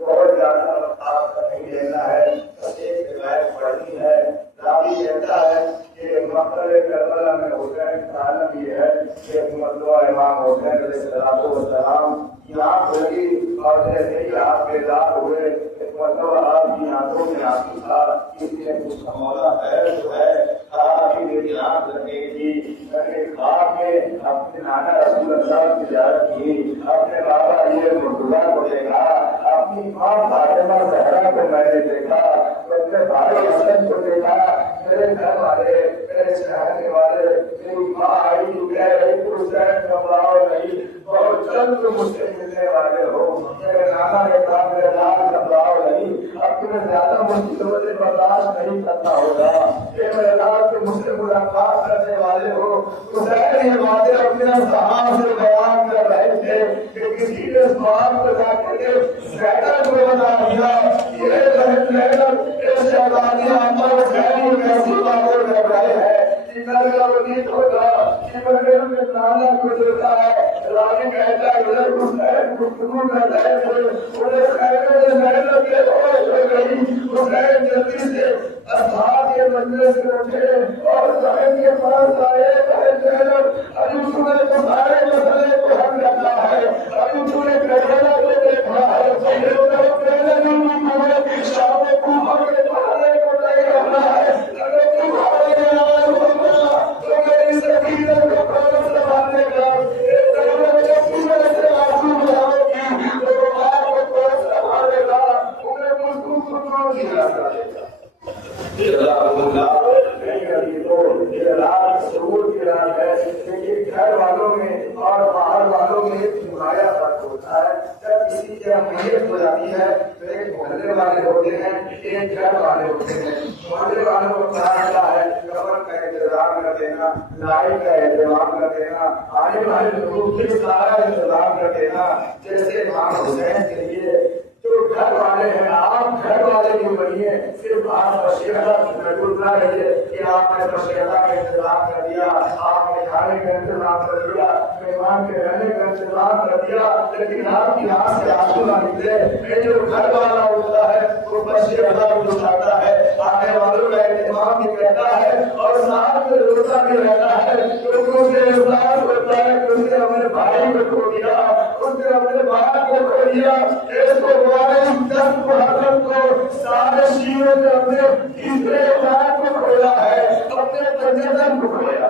بہت زیادہ آپ کا نہیں لینا ہے، بس ایک روایت پڑھنی ہے. کہ آپ بیدار ہوئے، ایک مرتبہ آپ کی آنکھوں میں آنسو تھا، کسی نے پوچھا مولا ہے تو ہے، آپ میری آنکھ لگے گی، میں نے کھا کے اپنے نانا رسول اللہ کی زیارت کی، اپنے بابا یہ مرتضیٰ کو دیکھا، اپنی ماں فاطمہ زہرا کو میں نے دیکھا، اپنے بھائی حسن کو دیکھا، میرے گھر والے، میرے چاہنے والے، میری ماں آئی کہہ رہی تو حسین گھبراؤ نہیں، بہت جلد مجھ سے ملنے والے ہو، میرے نانا نے کہا میرے لال گھبراؤ نہیں، اب تمہیں زیادہ مشکلوں سے برداشت نہیں کرنا ہوگا، کہ میرے لال تم مجھ سے ملاقات کرنے والے ہو۔ حسین یہ باتیں اپنے اصحاب سے بیان کر رہے تھے کہ کسی نے اس بات کو جا کر کے زینب کو بتا دیا، یہ زینب اس شہزادی عمر حسین کیسی باتیں کر رہے ہیں، کل کا وزیر ہوگا کہ میں نانا کو دیتا ہے، رانی کہتا ہے ادھر حسین گفتگو کر رہے تھے، انہیں خیمے میں زینب کے ہوش ہو گئی، حسین جلدی سے اصحاب کے مجلس سے اٹھے اور بہن کے پاس آئے، بہن زینب ابھی تمہیں تو سارے مسئلے کو حل کرنا ہے، ابھی تمہیں کربلا کو دیکھنا ہے، پہلے بھی تمہیں شام کوفہ کے پہاڑے کو نہیں رہنا ہے، اگر تم ہمارے آئے ہوگا تو میری سکینہ کو قدم سنبھالنے کا ایک طرح جب تمہیں سے آنسو بہاؤ گی تو ماں کو قدم سنبھالے گا، انہیں مسکو سنو دیا کرے گا۔ یہ رات سرور کی رات ہے، لیکن گھر والوں میں اور باہر والوں میں ایک نمایاں فرق ہوتا ہے، جب کسی کی میت ہو جاتی ہے تو ایک محلے والے ہوتے ہیں، ایک گھر والے ہوتے ہیں، محلے والوں کو کہا جاتا ہے قبر کا انتظام کر دینا، لائٹ کا انتظام کر دینا، آنے والے لوگوں کے سارا انتظام کر دینا، جیسے امام حسین کے لیے جو گھر والے ہیں آپ گھر والے بھی بنیے، صرف آپ بشیرہ ڈھونڈنا رہیے کہ آپ نے بشیرہ کا انتظام کر دیا، آپ نے کھانے کا انتظام کر دیا، مہمان کے رہنے کا انتظام کر دیا، لیکن آپ کی آنکھ سے آنسو نہ نکلے۔ جو گھر والا ہوتا ہے وہ بشیرہ گزارتا ہے، آنے والوں کا اہتمام بھی کرتا ہے اور ساتھ میں روزہ بھی رہتا ہے، کیونکہ اسے احساس ہوتا ہے کہ اس نے اپنے بھائی کو کھو دیا، اس نے اپنے باپ کو کھو دیا، اس کو سارے شیعوں نے اپنے تیسرے امام کو کھویا ہے، اپنے تجدد کو کھویا۔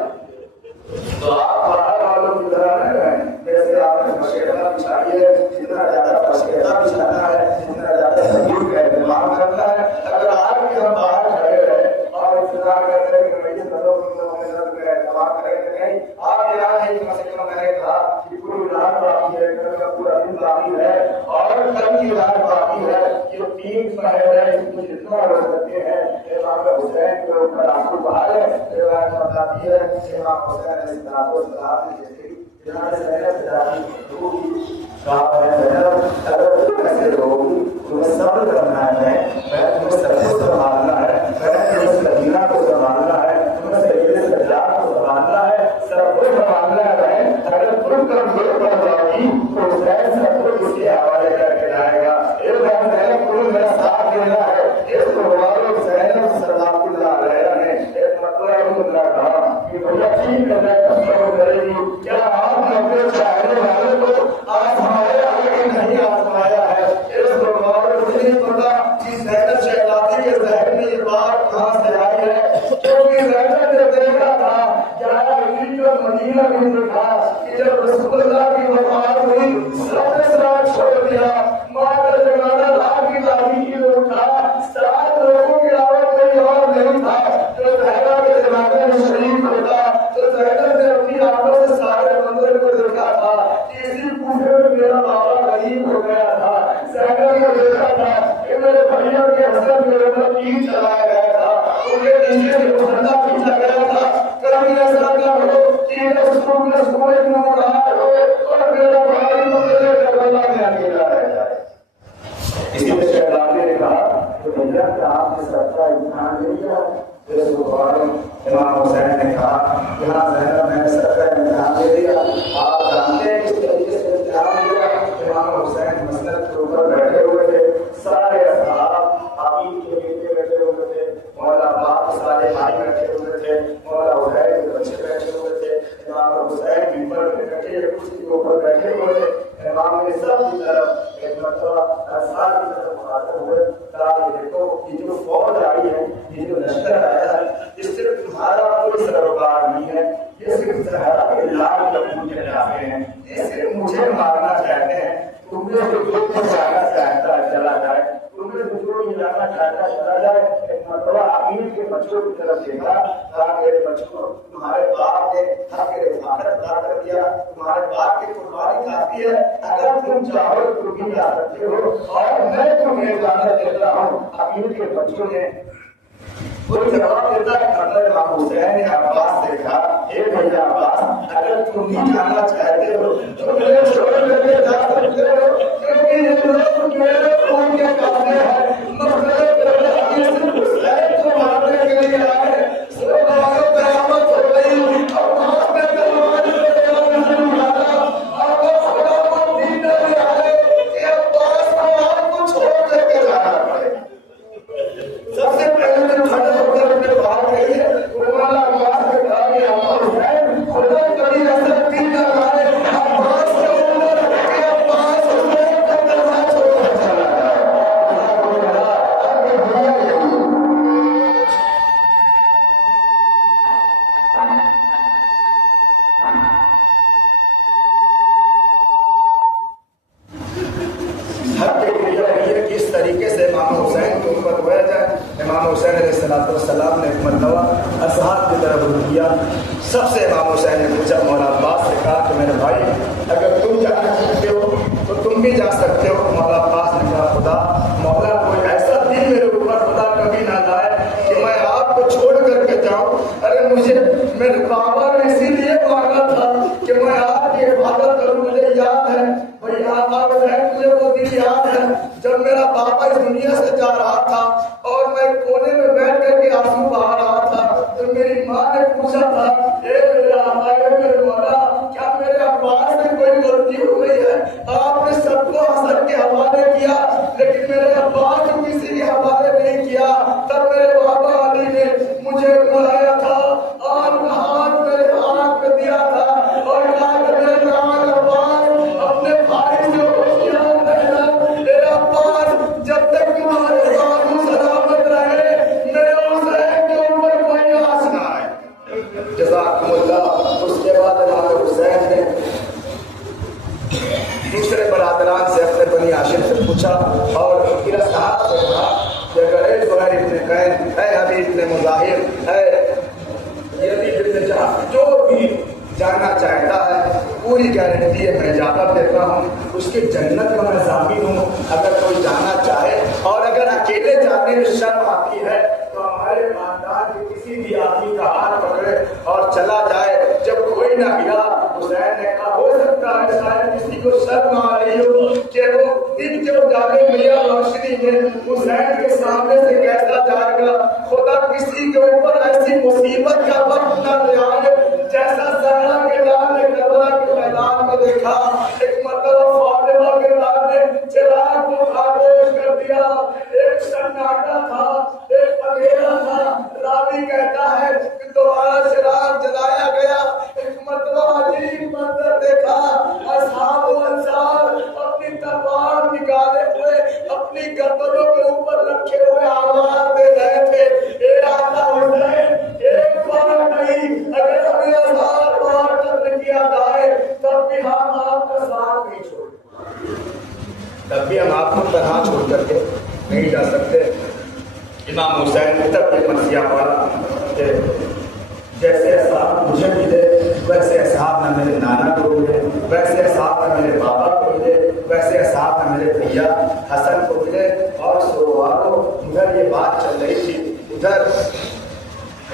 تو آپ باہر والوں کی طرح نہیں رہیں، جیسے آپ نے مشورہ بچھائی ہے، جتنا زیادہ مشورہ بچھانا ہے، جتنا زیادہ حضور کا اہتمام کرنا ہے، اگر آپ کے ہم باہر کھڑے رہے اور انتظار کرتے ہیں کہ میری سدوں میں سب کا اہتمام کریں گے، نہیں آپ یہاں نہیں مسئلہ میں نے کہا کہ پوری رات باقی ہے، کل کا پورا دن باقی ہے اور کل کی رات باقی ہے، یہ 3 شہر ہے، اس کو جتنا ہو سکتے ہیں امام حسین کے اوپر آنسو بہائے۔ روایت بتاتی ہے امام حسین علیہ السلام نے جیسے جناب زینب کہا ہے زینب اگر تم ایسے ہوگی تمہیں صبر کرنا ہے، میں تمہیں سب کو سنبھالنا ہے، میں تمہیں سکینہ کو سنبھالنا ہے، تمہیں سید سجاد کو سنبھالنا ہے، سب کو سنبھالنا ہے، اگر تم کمزور پڑ جاؤ گی تو حسین سب کو کسی حوالے کر کے لائے گا۔ ایک بار زینب کو میرا ساتھ دینا ہے، اس کو والوں زینب سلام اللہ علیہ نے ایک مطلب کہا کہ بھیا ٹھیک ہے میں کرے گی، کیا آپ نے اپنے چاہنے والوں کو آزمایا ہے کہ نہیں آزمایا ہے؟ اس کو مجھے نہیں پتا کہ زینب شہزادی کے ذہن میں یہ بات کہاں سے آئی ہے، کیونکہ زینب نے دیکھا تھا مدینہ بھی دیکھا کہ جب رسول اللہ کی وفات ہوئی سب نے سراغ چھوڑ دیا، ماں کا زمانہ لاکھ کی تاریخی لوگ تھا، 7 لوگوں کی دعوت کوئی اور نہیں تھا، جو زہرا کے زمانے میں شریف ہوتا تو زینب نے اپنی آنکھوں سے سارے منظر کو دیکھا تھا، اسی کوفے میں میرا بابا غریب ہو گیا تھا، زینب نے دیکھا تھا کہ میرے بھائیوں کے حسن میرے پر تیر چلایا گیا تھا، انہیں نیچے سے مسلح پیچھا گیا تھا، کبھی ایسا نہ ہو کہ رسول میں سورج نمودار ہو اور میرا بھائی مجھے کربلا میں اکیلا رہ جائے۔ اسی میں شہزادے نے کہا کہ بھیا کیا آپ نے سب کا امتحان لے لیا؟ اس کو امام حسین نے کہا کہ ہاں زینب میں نے سب کا امتحان لے لیا۔ آپ جانتے ہیں کس طریقے سے امتحان لیا؟ امام حسین مسجد کے اوپر بیٹھے ہوئے تھے، سارے اصحاب حبیب کے بیٹے بیٹھے ہوئے تھے، مولا باپ سارے بھائی بیٹھے ہوئے تھے، مولا حسین کے بچے بیٹھے ہوئے تھے، امام حسین ممبر پہ بیٹھے کرسی کے اوپر بیٹھے ہوئے تھے۔ امام نے سب کی طرف ایک مرتبہ اسحاب کی طرف مخاطب ہوئے کہا کہ دیکھو یہ جو فوج آئی ہے یہ جو لشکر آیا ہے یہ صرف تمہارا کوئی سروکار نہیں ہے یہ صرف صحرا کے لال لبو کے علاقے ہیں یہ صرف مجھے مارنا چاہتے ہیں تم نے جو جانا چاہتا ہے چلا جائے تم نے جو جانا چاہتا ہے چلا جائے ایک مرتبہ امیر کے بچوں کی طرف دیکھا کہا میرے بچوں تمہارے باپ نے حق رفاقت ادا کر دیا تمہارے باپ کی قربانی کافی ہے اگر تم چاہو تو تم بھی جا سکتے ہو اور میں تمہیں اجازت دیتا ہوں امیر کے بچوں نے کوئی جواب دیتا ہے حضرت امام حسین نے عباس سے کہا اے بھیا عباس اگر تم بھی جانا چاہتے ہو تو مجھے چھوڑ کر کے جا سکتے ہو کیونکہ یہ لوگ میرے خون کے قابل ہیں مغرب کرنے کے صرف حسین کو مارنے کے لیے آئے ہیں سو باروں قیامت ہو گئی اور وہاں پہ تلوار سے نہیں مارا اور وہ خدا کو دین نہیں آئے کہ عباس کو آپ کو چھوڑ کر کے جانا پڑے سب سے پہلے تو کھڑے ہو کر اپنے بات کہی ہے مولانا عباس نے کہا کہ امام حسین خدا کبھی ایسا دین نہ لائے عباس کے اوپر کہ عباس حسین کا تلوار چھوڑ کر چلا جائے کس طریقے سے امام حسین کے اوپر ہوا جائے امام حسین علیہ السلام نے ایک مرتبہ اصحاب کی طرف رجوع کیا سب سے امام حسین نے پوچھا مولا عباس سے کہا کہ میرے بھائی اگر تم جانا چاہتے ہو تو تم بھی جا سکتے ہو مولا عباس نے کہا خدا مولا کوئی ایسا دن میرے اوپر خدا کبھی نہ لائے کہ میں آپ کو چھوڑ کر کے جاؤں ارے مجھے میرے بابا نے اسی لیے مانگا تھا کہ میں آپ کی حفاظت کروں مجھے یاد ہے بھائی آپ مجھے وہ دن یاد ہے جب میرا بابا اس دنیا سے جا رہا تھا اور میں کونے میں بیٹھ کر کے آنسو بہا رہا تھا تو میری ماں نے پوچھا تھا اے میرا آقا میرے مولا کیا میرے عباس سے کوئی غلطی ہو گئی ہے آپ نے سب کو حسن کے حوالے کیا لیکن میرے عباس کو کسی کے حوالے نہیں کیا تب میرے بابا علی نے مجھے بلایا تھا اور ہاتھ میرے ہاتھ پہ دیا تھا اور کہا کہ میرے جان عباس اپنے بھائی سے ہوشیار رہنا میرا عباس جب تک تمہارے بابو سلامت رہے میرے حسین کے اوپر کوئی آس نہ آئے جزاکم اللہ اس کے بعد امام حسین نے دوسرے برادران سے اپنے بنی ہاشم سے پوچھا اور پھر صاحب سے کہا کہ اگر اے زہیر ابن قین اے حبیب ابن مظاہر اے یزید ابن جعفر جو بھی جانا چاہتا ہے پوری گارنٹی ہے میں اجازت دیتا ہوں اس کی جنت کا میں ضامن ہوں اگر کوئی جانا چاہے اور اگر اکیلے جانے میں شرم آتی ہے تو ہمارے خاندان کے کسی بھی آدمی کا ہاتھ پکڑے اور چلا جائے جب کوئی نہ گیا حسین نے کہا ہو سکتا ہے شاید کسی کو شرم آ رہی ہو کہ وہ دن کے اجالے میاں روشنی میں حسین کے سامنے سے کیسا جائے گا خدا کسی کے اوپر ایسی مصیبت کا وقت نہ لے آئے جیسا زہرا کے لال نے کربلا کے میدان میں دیکھا ایک مرتبہ فاطمہ کے لال نے چراغ کو خاموش کر دیا ایک سناٹا تھا ایک اندھیرا تھا راوی کہتا ہے کہ دوبارہ چراغ جلایا گیا ایک مرتبہ عجیب منظر دیکھا اصحاب و انصار اپنی تلوار نکالے ہوئے اپنی گردنوں کے اوپر رکھے ہوئے آواز دے رہے تھے اے آقا حسین ایک بار نہیں اگر ہمیں ہزار بار قتل کیا جائے تب بھی ہم آپ کا ساتھ نہیں چھوڑیں تب بھی ہم آپ کو تنہا چھوڑ کر کے نہیں جا سکتے امام حسین نے تب بھی مسیح پڑا کہ جیسے اصحاب مجھے ملے ویسے اصحاب نہ میرے نانا کو ملے ویسے اصحاب نہ میرے بابا کو ملے ویسے اصحاب نہ میرے بھیا حسن کو ملے اور سرواروں ادھر یہ بات چل رہی تھی ادھر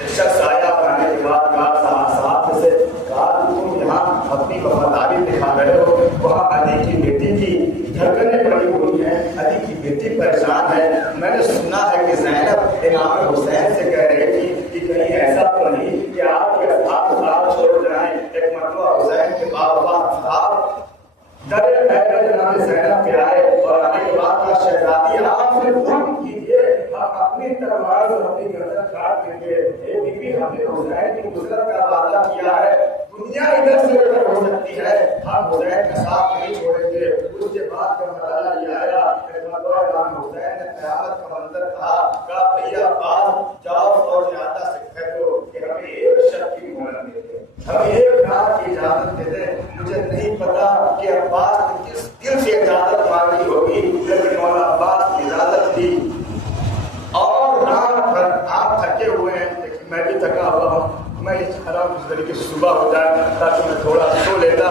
شخص آیا پڑھنے کے بعد کہا صاحب سے کہا تم یہاں اپنی وفاداری دکھا رہے ہو وہاں علی کی بیٹی کی دھڑکنیں پڑی ہوئی ہیں علی کی بیٹی پریشان ہے میں نے سنا ہے کہ زینب امام حسین سے کہہ رہی تھی کہ کہیں ایسا تو نہیں کہ آپ کے ساتھ چھوڑ جائیں ایک مرتبہ حسین کے بابا آپ درے پہلے جناب زینب کے آئے اور آنے کے بعد کہا شہزادی آپ سے حکم کیجیے ہم اپنی تلوار سے اپنی گردن کاٹ لیں گے. اے بی بی ہم نے حسین کی نصرت کا وعدہ کیا ہے, دنیا ادھر سے ادھر ہو سکتی ہے, ہم حسین کا ساتھ نہیں چھوڑیں گے. اس کے بعد کا مرحلہ یہ آیا امام حسین نے قیامت کا منظر کہا بھیا عباس جاؤ اور زیادہ سے کہہ دو کہ ہمیں ایک شب کی مہلت دے دیں, ہمیں ایک رات کی اجازت دے دیں. مجھے نہیں پتا کہ عباس نے کس دل سے اجازت مانگی ہوگی, لیکن مولا عباس کی اجازت دی. اور رات بھر آپ تھکے ہوئے ہیں, لیکن میں بھی تھکا ہوا ہوں, میں حرام اس طریقے سے صبح ہو جائے تاکہ میں تھوڑا سو لیتا.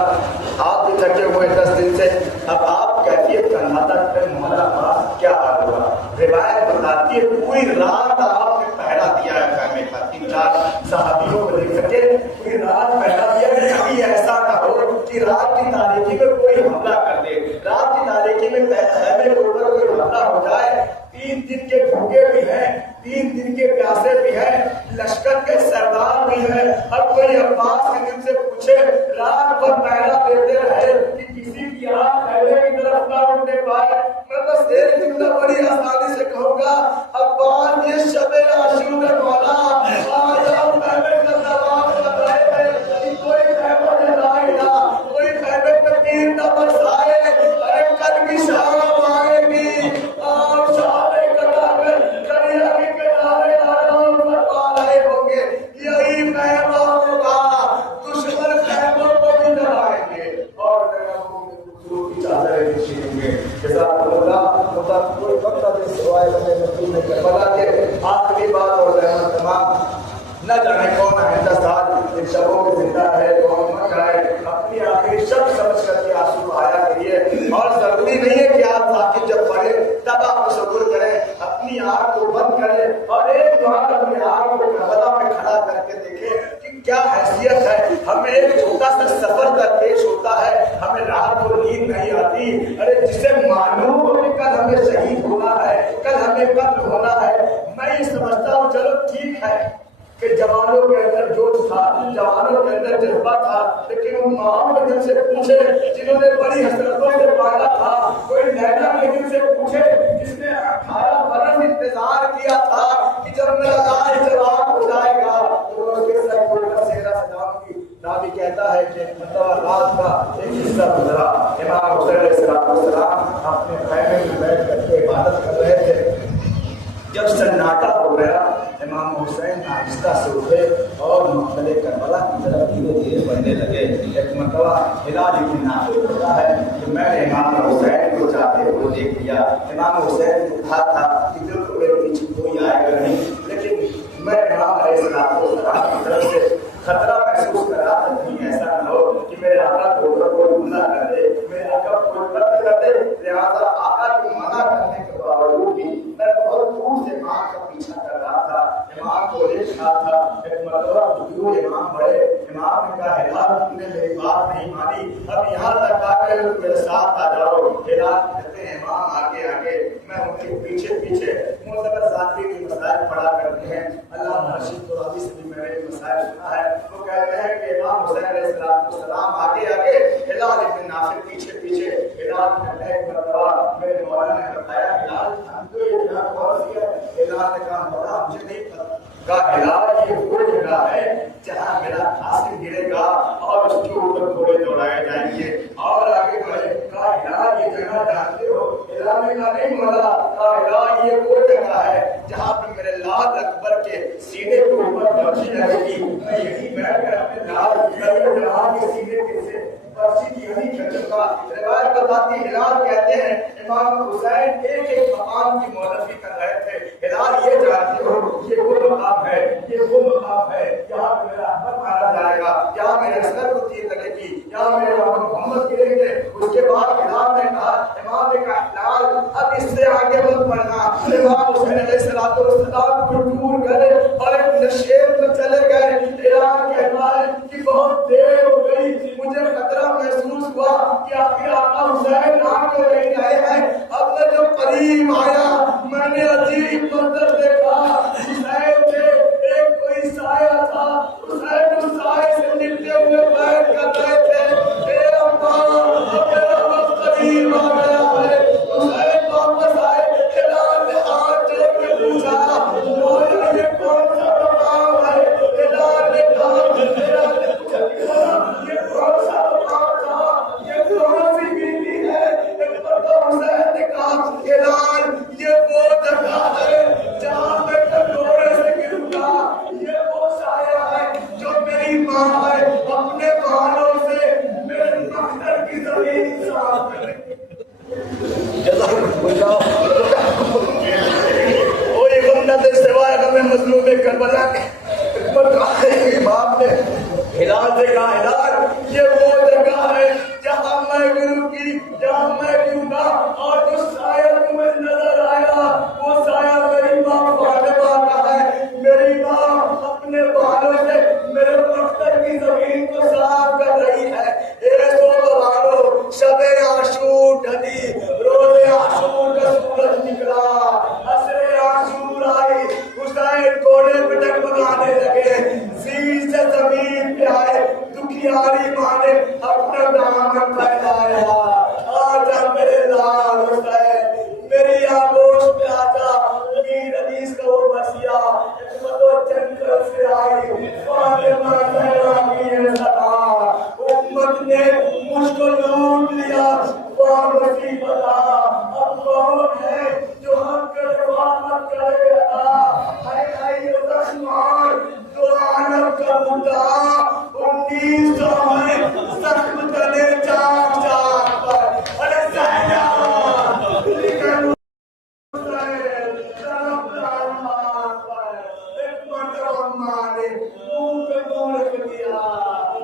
آپ بھی تھکے ہوئے 10 دن سے, اب آپ کیفیت کا اندازہ کریں مولا عباس کیا حال ہوا. روایت بتاتی ہے پوری رات آپ نے پہرا دیا ہے خیمے کا, 3-4 صحابیوں کو دیکھ سکے پوری رات پہرا دیا کہ کبھی ایسا نہ ہو کہ رات کی تاریکی میں کوئی حملہ کر دے, رات کی تاریکی میں خیمے کے اوپر کوئی حملہ ہو جائے. 3 دن کے بھوکے بھی ہیں, 3 دن کے پیاسے بھی ہیں, لشکر کے سردار بھی ہیں. اب کوئی عباس کے دل سے پوچھے رات بھر پہرا دیتے رہے کہ کسی کی آنکھ پہلے کی طرف نہ اٹھنے پائے, میں بس ایک جملہ بڑی آسانی سے کہوں گا عباس یہ شب عاشور مولا آیا پہلے کا جواب بتائے کہ کوئی خیمہ جلائے نہ, کوئی خیمے پہ تیر نہ برسائے. ارے کل کی شام آئے گی آپ شام کٹا کر دریا کے کنارے آرام فرما رہے ہوں گے, یہی خیمہ ہوگا, دشمن خیموں کو بھی جلائیں گے اور کی چادریں بچھائیں گے. جزاک اللہ خدا کوئی وقت دے سوائے بندے مطلوب میں کربلا کے آخری بات اور رحمت تمام. نہ جانے کون آئندہ سال ان شبوں میں زندہ ہے, کون مر جائے, اپنی آخری شب سمجھ کر کے آنسو آیا کریے. اور ضروری نہیں ہے کہ آپ ذاکر جب پڑھیں تب آپ شکر کریں, اپنی آنکھ کو بند کریں اور ایک بار اپنی آنکھ کو کربلا میں کھڑا کر کے دیکھیں کہ کیا حیثیت ہے. ہمیں ایک چھوٹا سا سفر درپیش ہوتا ہے, ہمیں رات کو نیند نہیں آتی. ارے جسے معلوم ہو کہ کل ہمیں شہید ہونا ہے, کل ہمیں قتل ہونا ہے, میں یہ سمجھتا ہوں چلو ٹھیک ہے کہ جوانوں کے اندر جوش تھا, جوانوں کے اندر جذبہ تھا, لیکن ان ماؤں کے دل سے پوچھے جنہوں نے بڑی حسرتوں سے پالا تھا, کوئی لیلا کے دل سے پوچھے جس نے 18 برس انتظار کیا تھا کہ جب میرا لاش جواب ہو جائے گا تو اس کے سر کو سیرا سجاؤں گی. نبی کہتا ہے کہ مطلب رات کا ایک حصہ گزرا, امام حسین علیہ السلام اپنے خیمے میں بیٹھ کر کے عبادت کر رہے تھے. جب سناٹا ہو گیا امام حسین آہستہ سے اٹھے اور مقتل کربلا کی طرف دھیرے دھیرے بڑھنے لگے. ایک مرتبہ ہلال ابن نافع ہوتا ہے کہ میں نے امام حسین کو جاتے ہوئے دیکھ لیا. امام حسین کو کہا تھا کہ دل کو میرے پیچھے کوئی آئے گا نہیں, لیکن میں امام علیہ السلام کی طرف سے خطرہ محسوس کر رہا تھا کہ ایسا نہ ہو کہ میرے آقا کو کوئی حملہ کر دے, میرے آقا کو کوئی قتل کر دے. لہٰذا آقا کو منع کرنے کے باوجود بھی میں بہت دور سے امام کا پیچھا کر رہا تھا, امام کو دیکھ رہا تھا. ایک مرتبہ جو امام بڑے, امام نے کہا ہلال تم نے میری بات نہیں مانی, اب یہاں تک آ کے میرے ساتھ آ جاؤ. ہلال کہتے ہیں امام آگے آگے, میں ان کے پیچھے پیچھے. معتبر ذاتی کے مسائل پڑھا کرتے ہیں, اللہ رشید قرآن سے بھی میں نے مسائل سنا ہے. وہ کہتے ہیں کہ امام حسین علیہ السلام آگے آگے, ہلال ابن نافع پیچھے پیچھے. ہلال کہتے ہیں ایک مرتبہ میرے مولا نے بتایا ہلال ہم تو یہ جگہ کون سی ہے؟ ہلال نے کہا مولا مجھے نہیں پتا. کہا ہلال یہ وہ جگہ ہے جہاں میرا قاسم گرے گا اور اس کے اوپر گھوڑے دوڑائے جائیں گے. اور آگے بڑھے, کہا ہلال یہ جگہ جانتے ہو؟ ہلال نے کہا نہیں مولا. کہا ہلال یہ وہ جگہ ہے جہاں پہ میرے لال اکبر کے سینے کے اوپر برچی لگے گی, میں یہی بیٹھ کر اپنے لال جہاں کے سینے کے سے برچی کی ہنی کھچوں گا. روایت بتاتی ہلال کہتے ہیں امام حسین ایک ایک مقام کی مولوی کر رہے تھے. ہلال یہ جانتے ہو یہ وہ مقام ہے, یہ وہ مقام ہے یہاں پہ میرا احمد مارا جائے گا, یہاں میرے اصغر کو تیر لگے گی, یہاں میرے محمد گریں گے. اس کے بعد ہلال نے کہا, امام نے کہا ہلال اب اس سے آگے مت بڑھنا. امام حسین علیہ السلام کو دور گئے اور ایک نشیب میں چلے گئے. ہلال کہتا ہے کہ بہت دیر ہو گئی, مجھے خطرہ محسوس ہوا کہ آخر آقا حسین آگے نہیں رہے ہیں. اب میں جب قریب آیا میں نے عجیب منظر دیکھا. حسین کے ایک کوئی سایہ تھا, حسین اس سائے سے ملتے ہوئے بیٹھ کر رہے تھے. اے ابا میرا پیاری ماں نے اپنا دامن پہنایا. آجا میرے لال حسین میری آگوش میں آجا. میر حدیث کا وہ مسیح حکمت و جنگل سے آئی فاطمہ زہرا کی یہ صدا. امت نے مجھ کو لوٹ لیا اور مصیبت اب کون ہے جو ہم کے رفاقت کرے گا. اے دشمن جو عالم کا مدعا 1900 میں زخم تلے چاک چاک پر. ارے زہرا لیکن حسین طرف دارمان پر حکمت رحمہ نے منہ پہ منہ رکھ دیا.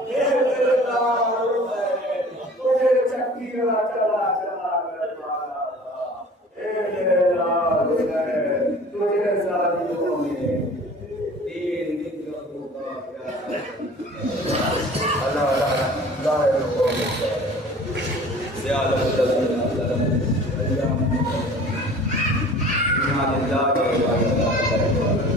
اے میرے لال حسین تجھے چکیرہ چلا چلا کر مارا تھا. اے میرے لال حسین تجھے ظالموں نے تین دن کا دھوکہ کیا. اللہ اللہ لا الہ الا اللہ یا اللہ